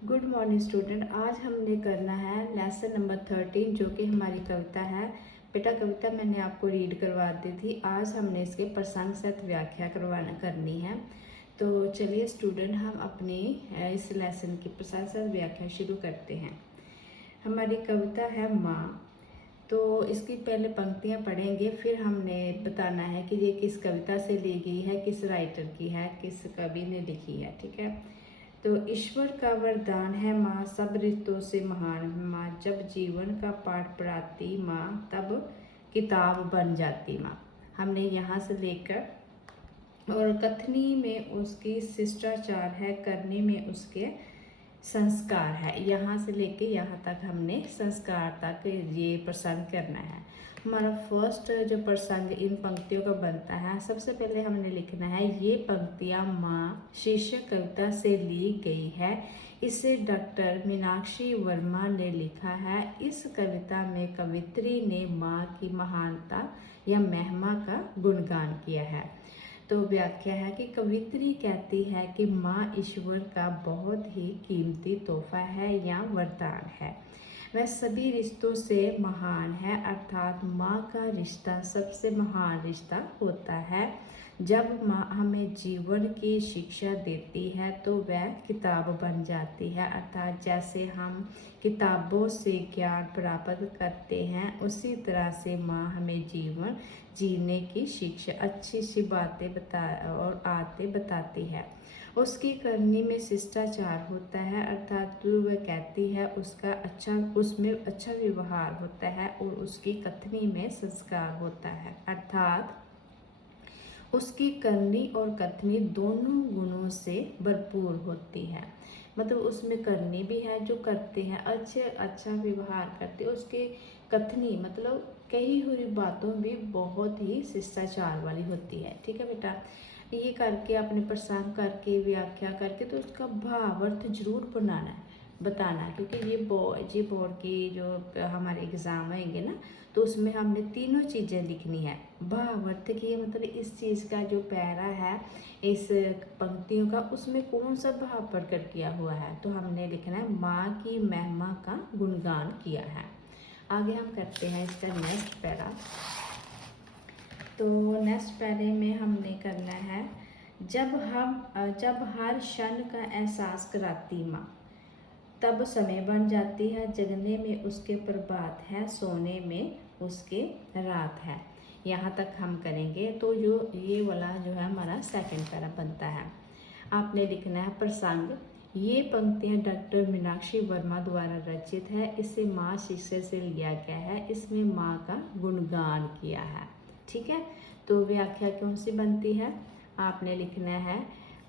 Good morning student. आज हमने करना है लेसन नंबर 13 जो कि हमारी कविता है। बेटा कविता मैंने आपको रीड करवा दी थी। आज हमने इसके प्रसंग सहित व्याख्या करनी है। तो चलिए स्टूडेंट, हम अपनी इस लेसन की प्रसंग सहित व्याख्या शुरू करते हैं। हमारी कविता है माँ। तो इसकी पहले पंक्तियाँ पढ़ेंगे, फिर हमने बताना है कि ये किस कविता से ली गई है, किस राइटर की है, किस कवि ने लिखी है। ठीक है। तो ईश्वर का वरदान है माँ, सब रिश्तों से महान माँ, जब जीवन का पाठ पढ़ाती माँ तब किताब बन जाती माँ। हमने यहाँ से लेकर और कथनी में उसकी शिष्टाचार है, करने में उसके संस्कार है। यहाँ से लेके यहाँ तक हमने संस्कार तक ये प्रसंग करना है। हमारा फर्स्ट जो प्रसंग इन पंक्तियों का बनता है, सबसे पहले हमने लिखना है ये पंक्तियाँ माँ शीर्षक कविता से ली गई है। इसे डॉक्टर मीनाक्षी वर्मा ने लिखा है। इस कविता में कवित्री ने माँ की महानता या महिमा का गुणगान किया है। तो व्याख्या है कि कवित्री कहती है कि माँ ईश्वर का बहुत ही कीमती तोहफा है या वरदान है। वह सभी रिश्तों से महान है, अर्थात माँ का रिश्ता सबसे महान रिश्ता होता है। जब माँ हमें जीवन की शिक्षा देती है तो वह किताब बन जाती है, अर्थात जैसे हम किताबों से ज्ञान प्राप्त करते हैं उसी तरह से माँ हमें जीवन जीने की शिक्षा, अच्छी सी बातें बताती है। उसकी करनी में शिष्टाचार होता है, अर्थात जो वह कहती है उसमें अच्छा व्यवहार होता है, और उसकी कथनी में संस्कार होता है, अर्थात उसकी करनी और कथनी दोनों गुणों से भरपूर होती है। मतलब उसमें करनी भी है, जो करते हैं अच्छा व्यवहार करते हैं। उसके कथनी मतलब कही हुई बातों भी बहुत ही शिष्टाचार वाली होती है। ठीक है बेटा, ये करके अपने प्रसंग करके व्याख्या करके तो उसका भावार्थ जरूर बताना, क्योंकि ये बोर्ड की जो हमारे एग्ज़ाम आएंगे ना, तो उसमें हमने तीनों चीज़ें लिखनी है। भावार्थ की मतलब इस चीज़ का जो पैरा है इस पंक्तियों का, उसमें कौन सा भाव प्रकट किया हुआ है, तो हमने लिखना है माँ की महिमा का गुणगान किया है। आगे हम करते हैं इसका नेक्स्ट पैरा। तो नेक्स्ट पैरे में हमने करना है जब हर क्षण का एहसास कराती माँ तब समय बन जाती है, जगने में उसके प्रभात है, सोने में उसके रात है। यहाँ तक हम करेंगे। तो जो ये वाला जो है हमारा सेकंड पैरा बनता है। आपने लिखना है प्रसंग। ये पंक्तियाँ डॉक्टर मीनाक्षी वर्मा द्वारा रचित है। इसे माँ शीर्षक से लिया गया है। इसमें माँ का गुणगान किया है। ठीक है। तो व्याख्या कौन सी बनती है, आपने लिखना है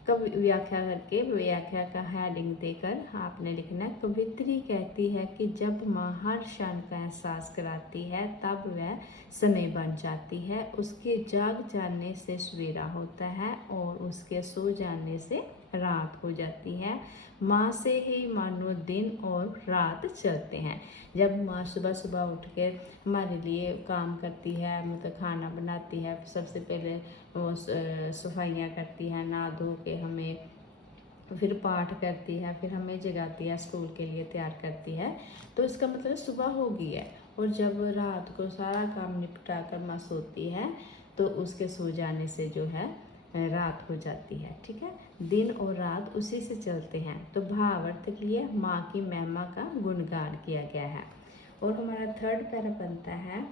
कब व्याख्या करके व्याख्या का हेडिंग देकर आपने लिखना है कवित्री कहती है कि जब माँ हर क्षण का एहसास कराती है तब वह समय बन जाती है। उसके जाग जाने से सवेरा होता है और उसके सो जाने से रात हो जाती है। माँ से ही मानो दिन और रात चलते हैं। जब माँ सुबह सुबह उठ कर हमारे लिए काम करती है, मतलब खाना बनाती है, सबसे पहले वो सफाइयाँ करती है, नहा धो के हमें फिर पाठ करती है, फिर हमें जगाती है, स्कूल के लिए तैयार करती है, तो इसका मतलब सुबह हो गई है। और जब रात को सारा काम निपटा कर माँ सोती है तो उसके सो जाने से जो है रात हो जाती है। ठीक है। दिन और रात उसी से चलते हैं। तो भावार्थ के लिए माँ की महिमा का गुणगान किया गया है। और हमारा थर्ड पैरा बनता है,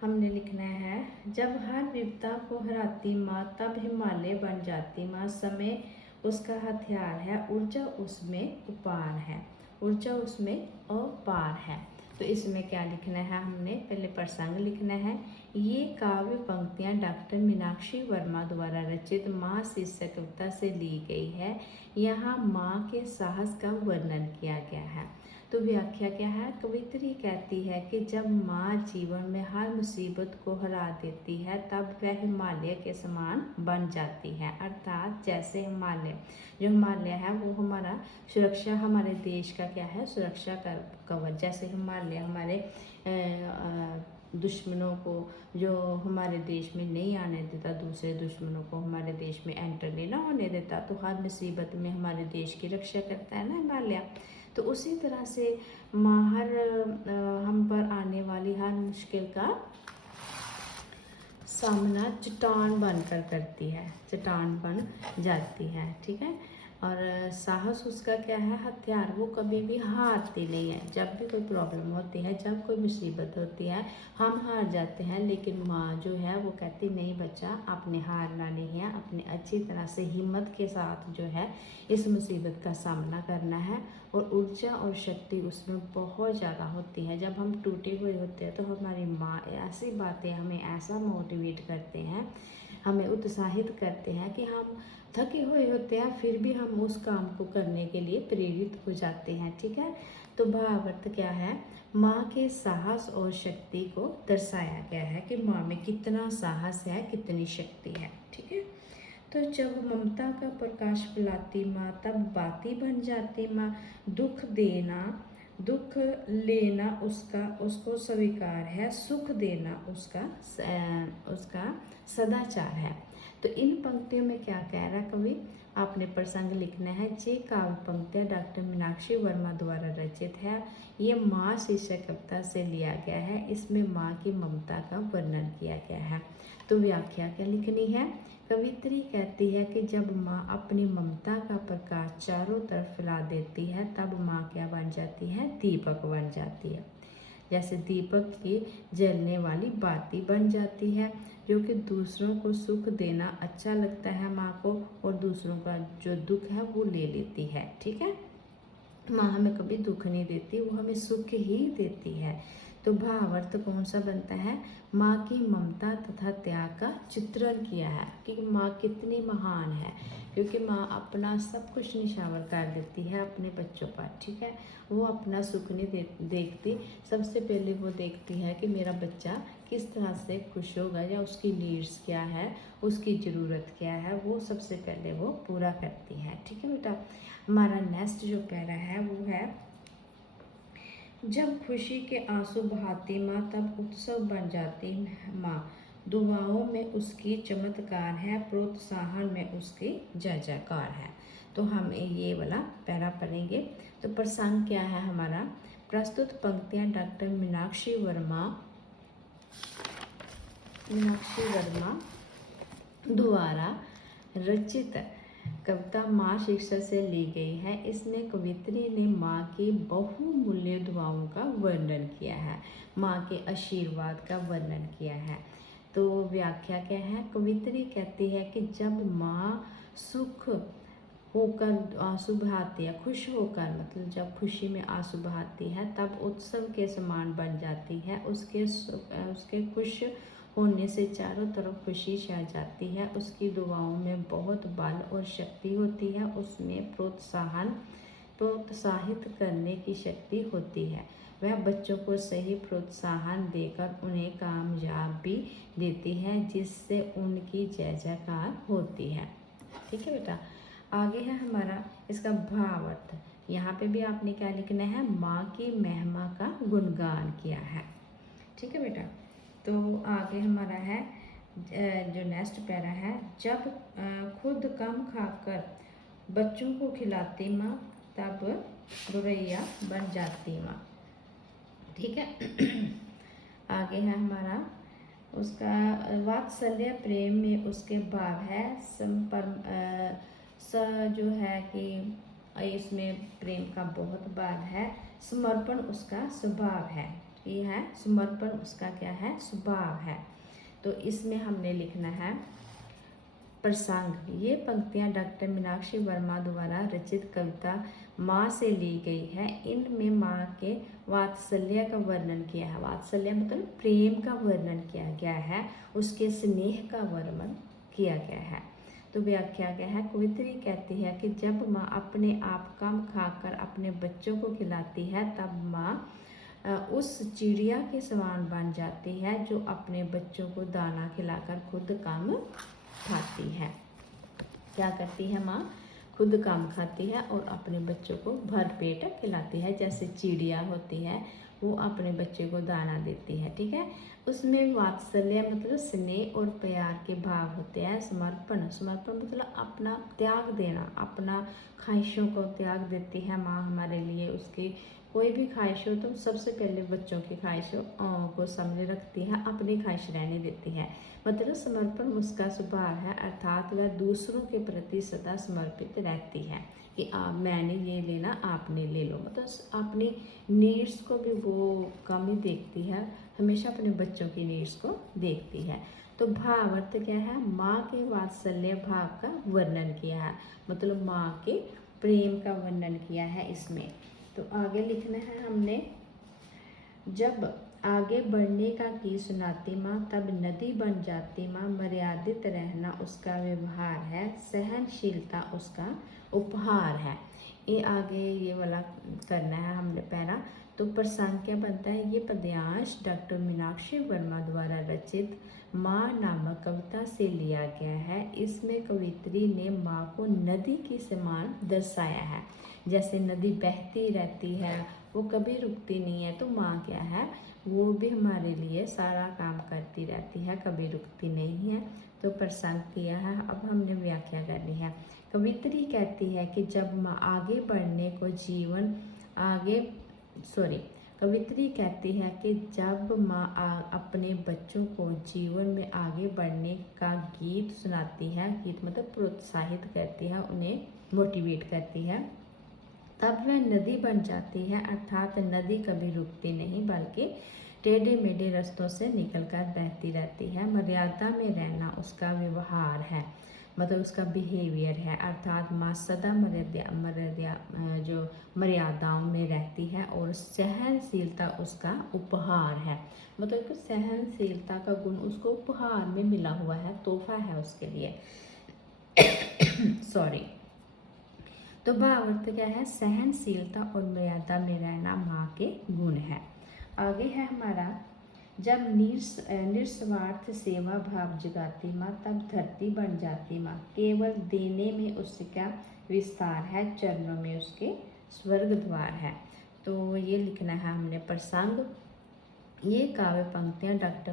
हमने लिखना है जब हर विपदा को हराती माँ तब हिमालय बन जाती माँ। समय उसका हथियार है, ऊर्जा उसमें उपार है, ऊर्जा उसमें अपार है। तो इसमें क्या लिखना है, हमने पहले प्रसंग लिखना है। ये काव्य पंक्तियाँ डॉक्टर मीनाक्षी वर्मा द्वारा रचित माँ शीर्षक कविता से ली गई है। यहाँ माँ के साहस का वर्णन किया गया है। तो व्याख्या क्या है, कवित्री कहती है कि जब माँ जीवन में हर मुसीबत को हरा देती है तब वह हिमालय के समान बन जाती है, अर्थात जैसे हिमालय है वो हमारा सुरक्षा, हमारे देश का क्या है, सुरक्षा का कवच। जैसे हिमालय हमारे दुश्मनों को जो हमारे देश में नहीं आने देता, दूसरे दुश्मनों को हमारे देश में एंटर नहीं ना होने देता, तो हर मुसीबत में हमारे देश की रक्षा करता है ना हिमालय। तो उसी तरह से माँ हम पर आने वाली हर मुश्किल का सामना चट्टान बनकर करती है, चट्टान बन जाती है, ठीक है। और साहस उसका क्या है, हथियार, वो कभी भी हारती नहीं है। जब भी कोई प्रॉब्लम होती है, जब कोई मुसीबत होती है, हम हार जाते हैं, लेकिन माँ जो है वो कहती नहीं बच्चा, आपने हारना नहीं है, अपने अच्छी तरह से हिम्मत के साथ जो है इस मुसीबत का सामना करना है। और ऊर्जा और शक्ति उसमें बहुत ज़्यादा होती है। जब हम टूटे हुए होते हैं तो हमारी माँ ऐसी बातें हमें ऐसा मोटिवेट करते हैं, हमें उत्साहित करते हैं कि हम थके हुए होते हैं फिर भी हम उस काम को करने के लिए प्रेरित हो जाते हैं, ठीक है। तो भावार्थ क्या है, माँ के साहस और शक्ति को दर्शाया गया है कि माँ में कितना साहस है, कितनी शक्ति है, ठीक है। तो जब ममता का प्रकाश फैलाती माँ तब बाती बन जाती माँ। दुख देना, दुख लेना उसको स्वीकार है, सुख देना उसका सदाचार है। तो इन पंक्तियों में क्या कह रहा कवि, आपने प्रसंग लिखना है। ये काव्य पंक्तियाँ डॉक्टर मीनाक्षी वर्मा द्वारा रचित है। ये माँ शीर्षक कविता से लिया गया है। इसमें माँ की ममता का वर्णन किया गया है। तो व्याख्या क्या लिखनी है, कवित्री कहती है कि जब माँ अपनी ममता का प्रकाश चारों तरफ फैला देती है तब माँ क्या बन जाती है, दीपक बन जाती है। जैसे दीपक की जलने वाली बाती बन जाती है, जो कि दूसरों को सुख देना अच्छा लगता है माँ को, और दूसरों का जो दुख है वो ले लेती है, ठीक है। माँ हमें कभी दुख नहीं देती, वो हमें सुख ही देती है। तो भावार्थ कौन सा बनता है, माँ की ममता तथा त्याग का चित्रण किया है कि माँ कितनी महान है, क्योंकि माँ अपना सब कुछ निछावर कर देती है अपने बच्चों पर, ठीक है। वो अपना सुख नहीं देखती, सबसे पहले वो देखती है कि मेरा बच्चा किस तरह से खुश होगा, या उसकी नीड्स क्या है, उसकी ज़रूरत क्या है, वो सबसे पहले वो पूरा करती है, ठीक है बेटा। हमारा नेक्स्ट जो पैरा है वो है, जब खुशी के आंसू बहाती माँ तब उत्सव बन जाती माँ। दुआओं में उसकी चमत्कार है, प्रोत्साहन में उसकी जय जयकार है। तो हम ये वाला पैरा पढ़ेंगे। तो प्रसंग क्या है हमारा, प्रस्तुत पंक्तियाँ डॉक्टर मीनाक्षी वर्मा द्वारा रचित कविता माँ शीर्षक से ली गई है। इसमें कवित्री ने माँ की बहुमूल्य दुआओं का वर्णन किया है, माँ के आशीर्वाद का वर्णन किया है। तो व्याख्या क्या है, कवित्री कहती है कि जब माँ सुख होकर आंसू बहाती है, खुश होकर, मतलब जब खुशी में आंसू बहाती है तब उत्सव के समान बन जाती है। उसके खुश होने से चारों तरफ खुशी छा जाती है। उसकी दुआओं में बहुत बल और शक्ति होती है, उसमें प्रोत्साहित करने की शक्ति होती है। वह बच्चों को सही प्रोत्साहन देकर उन्हें कामयाबी देती है, जिससे उनकी जय जयकार होती है, ठीक है बेटा। आगे है हमारा इसका भावार्थ। यहाँ पे भी आपने क्या लिखना है, माँ की महिमा का गुणगान किया है, ठीक है बेटा। तो आगे हमारा है जो नेक्स्ट पैरा है, जब खुद कम खाकर बच्चों को खिलाती माँ तब गौरैया बन जाती माँ, ठीक है। आगे है हमारा उसका वात्सल्य प्रेम में उसके भाव है, जो है कि इसमें प्रेम का बहुत भाव है। समर्पण उसका स्वभाव है, ये है समर्पण उसका क्या है, स्वभाव है। तो इसमें हमने लिखना है प्रसंग। ये पंक्तियाँ डॉक्टर मीनाक्षी वर्मा द्वारा रचित कविता माँ से ली गई है। इनमें माँ के वात्सल्य का वर्णन किया है, वात्सल्य मतलब प्रेम का वर्णन किया गया है, उसके स्नेह का वर्णन किया गया है। तो व्याख्या क्या है, कवित्री कहती है कि जब माँ अपने आप कम खाकर अपने बच्चों को खिलाती है तब माँ उस चिड़िया के समान बन जाती है जो अपने बच्चों को दाना खिलाकर खुद कम खाती है। क्या करती है माँ, खुद कम खाती है और अपने बच्चों को भरपेट खिलाती है। जैसे चिड़िया होती है वो अपने बच्चे को दाना देती है, ठीक है। उसमें वात्सल्य मतलब स्नेह और प्यार के भाव होते हैं। समर्पण, समर्पण मतलब अपना त्याग देना, अपना ख्वाहिशों को त्याग देती है माँ हमारे लिए। उसकी कोई भी ख्वाहिश हो तो सबसे पहले बच्चों की ख्वाहिशों को सामने रखती है, अपनी ख्वाहिश रहने देती है। मतलब समर्पण उसका स्वभाव है, अर्थात वह दूसरों के प्रति सदा समर्पित रहती है कि मैंने ये लेना, आपने ले लो। मतलब अपनी नीड्स को भी वो कम ही देखती है, हमेशा अपने बच्चों की नीड्स को देखती है। तो भावार्थ क्या है, माँ के वात्सल्य भाव का वर्णन किया है, मतलब माँ के प्रेम का वर्णन किया है इसमें। तो आगे लिखना है हमने, जब आगे बढ़ने का की सुनाती माँ तब नदी बन जाती माँ, मर्यादित रहना उसका व्यवहार है, सहनशीलता उसका उपहार है। ये आगे ये वाला करना है हमने पहला। तो प्रसंग क्या बनता है, ये पद्यांश डॉक्टर मीनाक्षी वर्मा द्वारा रचित माँ नामक कविता से लिया गया है। इसमें कवित्री ने माँ को नदी के समान दर्शाया है। जैसे नदी बहती रहती है, वो कभी रुकती नहीं है, तो माँ क्या है, वो भी हमारे लिए सारा काम करती रहती है, कभी रुकती नहीं है। तो प्रसंग किया है, अब हमने व्याख्या करनी है। कवित्री कहती है कि जब माँ आगे बढ़ने को जीवन आगे कवित्री कहती है कि जब माँ अपने बच्चों को जीवन में आगे बढ़ने का गीत सुनाती है, गीत मतलब प्रोत्साहित करती है, उन्हें मोटिवेट करती है, तब वह नदी बन जाती है। अर्थात नदी कभी रुकती नहीं, बल्कि टेढ़े मेढ़े रास्तों से निकलकर बहती रहती है। मर्यादा में रहना उसका व्यवहार है, मतलब उसका बिहेवियर है। अर्थात माँ सदा मर्यादाओं में रहती है, और सहनशीलता उसका उपहार है। मतलब कि सहनशीलता का गुण उसको उपहार में मिला हुआ है, तोहफा है उसके लिए। सॉरी। तो भावार्थ क्या है, सहनशीलता और मर्यादा में रहना माँ के गुण है। आगे है हमारा, जब निस्वार्थ सेवा भाव जगाती माँ तब धरती बन जाती माँ, केवल देने में उसका विस्तार है, चरणों में उसके स्वर्ग द्वार है। तो ये लिखना है हमने प्रसंग। ये काव्य पंक्तियाँ डॉक्टर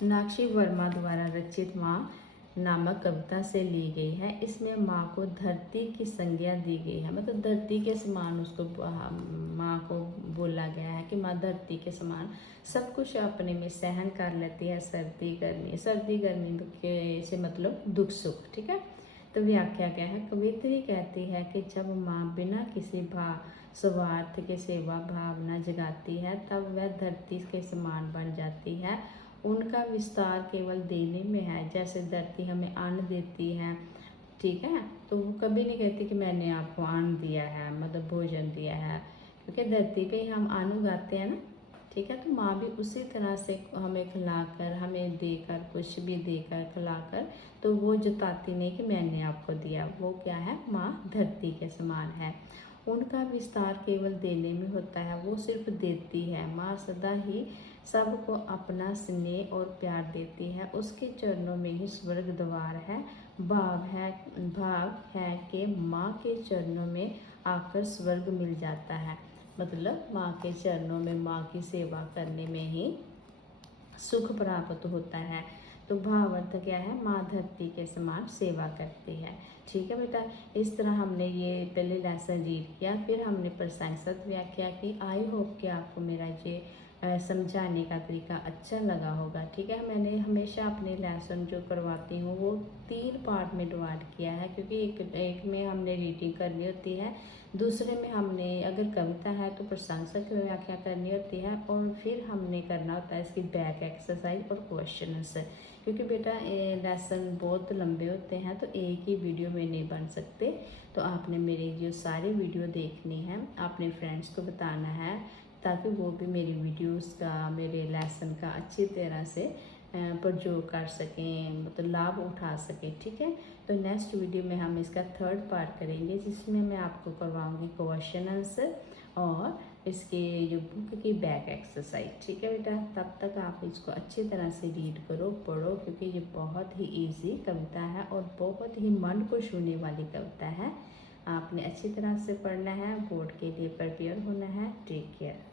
मीनाक्षी वर्मा द्वारा रचित माँ नामक कविता से ली गई है। इसमें माँ को धरती की संज्ञा दी गई है, मतलब धरती के समान उसको माँ को बोला गया है कि माँ धरती के समान सब कुछ अपने में सहन कर लेती है। सर्दी गर्मी के से मतलब दुख सुख, ठीक है। तो व्याख्या क्या है, कवित्री कहती है कि जब माँ बिना किसी स्वार्थ के सेवा भावना जगाती है, तब वह धरती के समान बन जाती है। उनका विस्तार केवल देने में है। जैसे धरती हमें अन्न देती है, ठीक है, तो वो कभी नहीं कहती कि मैंने आपको अन्न दिया है, मतलब भोजन दिया है, क्योंकि धरती पे ही हम अन्न उगाते हैं ना, ठीक है। तो माँ भी उसी तरह से हमें खिलाकर, हमें देकर, कुछ भी देकर खिलाकर, तो वो जताती नहीं कि मैंने आपको दिया। वो क्या है, माँ धरती के समान है। उनका विस्तार केवल देने में होता है, वो सिर्फ देती है। माँ सदा ही सबको अपना स्नेह और प्यार देती है, उसके चरणों में ही स्वर्ग द्वार है। भाव है कि माँ के चरणों में आकर स्वर्ग मिल जाता है, मतलब माँ के चरणों में, माँ की सेवा करने में ही सुख प्राप्त होता है। तो भावार्थ क्या है, माँ धरती के समान सेवा करती है, ठीक है बेटा। इस तरह हमने ये पहले लेसन रीड किया, फिर हमने प्रशंसक व्याख्या की। आई होप कि आपको मेरा ये समझाने का तरीका अच्छा लगा होगा, ठीक है। मैंने हमेशा अपने लेसन जो करवाती हूँ वो 3 पार्ट में डिवाइड किया है, क्योंकि एक में हमने रीडिंग करनी होती है, दूसरे में हमने अगर कविता है तो प्रशंसक की व्याख्या करनी होती है, और फिर हमने करना होता है इसकी बैक एक्सरसाइज और क्वेश्चन आंसर। क्योंकि बेटा लेसन बहुत लंबे होते हैं, तो एक ही वीडियो में नहीं बन सकते। तो आपने मेरी जो सारी वीडियो देखनी है, अपने फ्रेंड्स को बताना है, ताकि वो भी मेरी वीडियोस का, मेरे लेसन का अच्छी तरह से प्रयोग कर सकें, मतलब लाभ उठा सकें, ठीक है। तो नेक्स्ट वीडियो में हम इसका 3rd पार्ट करेंगे, जिसमें मैं आपको करवाऊंगी क्वेश्चन आंसर और इसके जो बुक की बैक एक्सरसाइज, ठीक है बेटा। तब तक आप इसको अच्छी तरह से रीड करो, पढ़ो, क्योंकि ये बहुत ही इजी कविता है और बहुत ही मन को छूने वाली कविता है। आपने अच्छी तरह से पढ़ना है, बोर्ड के लिए प्रिपेयर होना है। Take care.